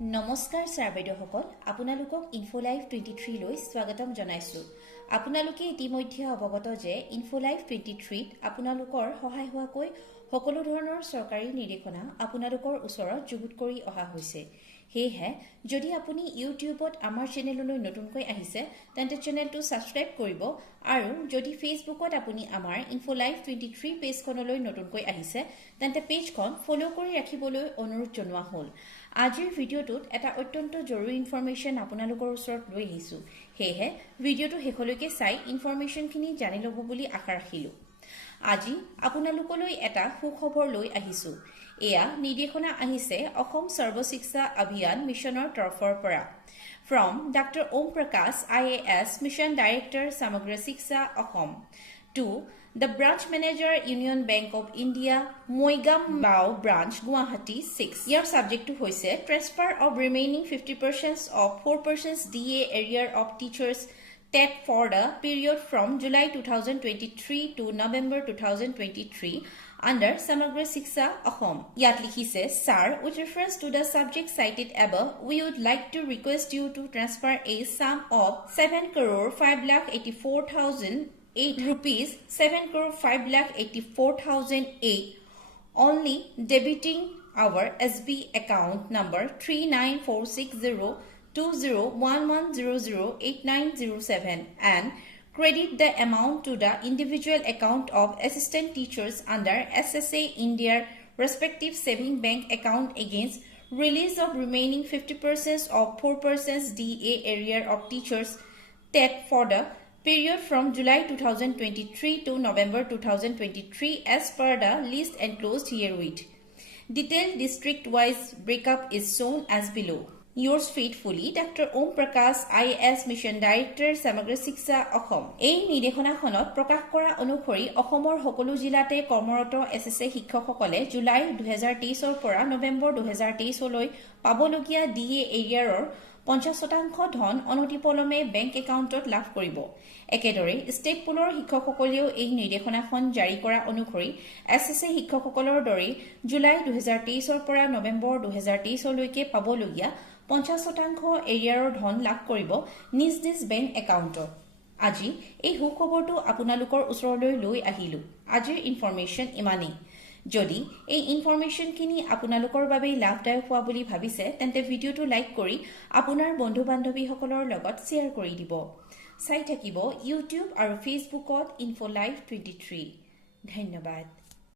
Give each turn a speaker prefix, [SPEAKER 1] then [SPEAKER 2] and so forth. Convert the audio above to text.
[SPEAKER 1] নমস্কাৰ ছাৰ বাইদেউসকল আপোনালোকক ইনফ'লাইভ টুৱেণ্টি থ্ৰীলৈ স্বাগতম জনাইছোঁ। আপোনালোকে ইতিমধ্যে অৱগত যে ইনফ'লাইভ টুৱেণ্টি থ্ৰীত আপোনালোকৰ সহায় হোৱাকৈ সকলো ধৰণৰ চৰকাৰী নিৰ্দেশনা আপোনালোকৰ ওচৰত যুগুত কৰি অহা হৈছে। সেয়েহে যদি আপুনি ইউটিউবত আমাৰ চেনেললৈ নতুনকৈ আহিছে তেন্তে চেনেলটো ছাবস্ক্ৰাইব কৰিব আৰু যদি ফেচবুকত আপুনি আমাৰ ইনফ'লাইভ টুৱেণ্টি থ্ৰী পেজখনলৈ নতুনকৈ আহিছে তেন্তে পেজখন ফ'ল' কৰি ৰাখিবলৈ অনুৰোধ জনোৱা হ'ল। আজিৰ ভিডিঅ'টোত এটা অত্যন্ত জৰুৰী ইনফৰমেশ্যন আপোনালোকৰ ওচৰত লৈ আহিছোঁ। সেয়েহে ভিডিঅ'টো শেষলৈকে চাই ইনফৰমেশ্যনখিনি জানি ল'ব বুলি আশা ৰাখিলোঁ। আজি আপোনালোকলৈ এটা সুখবৰ লৈ আহিছোঁ। এয়া নিৰ্দেশনা আহিছে অসম সৰ্বশিক্ষা অভিযান মিছনৰ তৰফৰ পৰা। From doctor Om Prakash I A S mission director Samagra Shiksha Assam to the branch manager Union Bank of India মৈগাম বাও ব্ৰাঞ্চ গুৱাহাটী ছিক্স ইয়াৰ ছাবজেক্টটো হৈছে transfer of remaining fifty percent of four percent D A arrear of teachers TET for the period from July 2023 to November 2023 under Samagra Siksha Ahom. Yat likhise, Sir, with reference to the subject cited above, we would like to request you to transfer a sum of 7 crore 5 lakh 84,008 rupees, 7 crore 5 lakh 84,008 only debiting our SB account number 39460 2011008907 and credit the amount to the individual account of assistant teachers under SSA India respective saving bank account against release of remaining 50% of 4% DA area of teachers TET for the period from July 2023 to November 2023 as per the list enclosed herewith. Detailed district-wise breakup is shown as below. Yours faithfully, Dr. Om Prakash, IAS Mission Director, Samagra Siksha, এই নিৰ্দেশনাখনত প্ৰকাশ কৰা অনুসৰি অসমৰ সকলো জিলাতে কৰ্মৰত S S এ শিক্ষকসকলে July দুহেজাৰ তেইছৰ পৰা নৱেম্বৰ দুহেজাৰ তেইছলৈ পাবলগীয়া ডি এ এৰিয়াৰৰ পঞ্চাছ শতাংশ ধন অনতিপলমে বেংক একাউণ্টত লাভ কৰিব একেদৰে ষ্টেট পুলৰ শিক্ষকসকলেও এই নিৰ্দেশনাখন জাৰি কৰা অনুসৰি এছ এছ এ শিক্ষকসকলৰ দৰেই জুলাই দুহেজাৰ তেইছৰ পৰা নৱেম্বৰ দুহেজাৰ তেইছলৈকে পাবলগীয়া পঞ্চাছ শতাংশ এৰিয়াৰৰ ধন লাভ কৰিব নিজ নিজ বেংক একাউণ্টত আজি এই সুখবৰটো আপোনালোকৰ ওচৰলৈ লৈ আহিলোঁ। আজিৰ ইনফৰমেশ্যন ইমানেই। যদি এই ইনফৰমেশ্যনখিনি আপোনালোকৰ বাবেই লাভদায়ক হোৱা বুলি ভাবিছে তেন্তে ভিডিঅ'টো লাইক কৰি আপোনাৰ বন্ধু বান্ধৱীসকলৰ লগত শ্বেয়াৰ কৰি দিব। চাই থাকিব ইউটিউব আৰু ফেচবুকত ইনফ'লাইভ টুৱেণ্টি থ্ৰী ধন্যবাদ।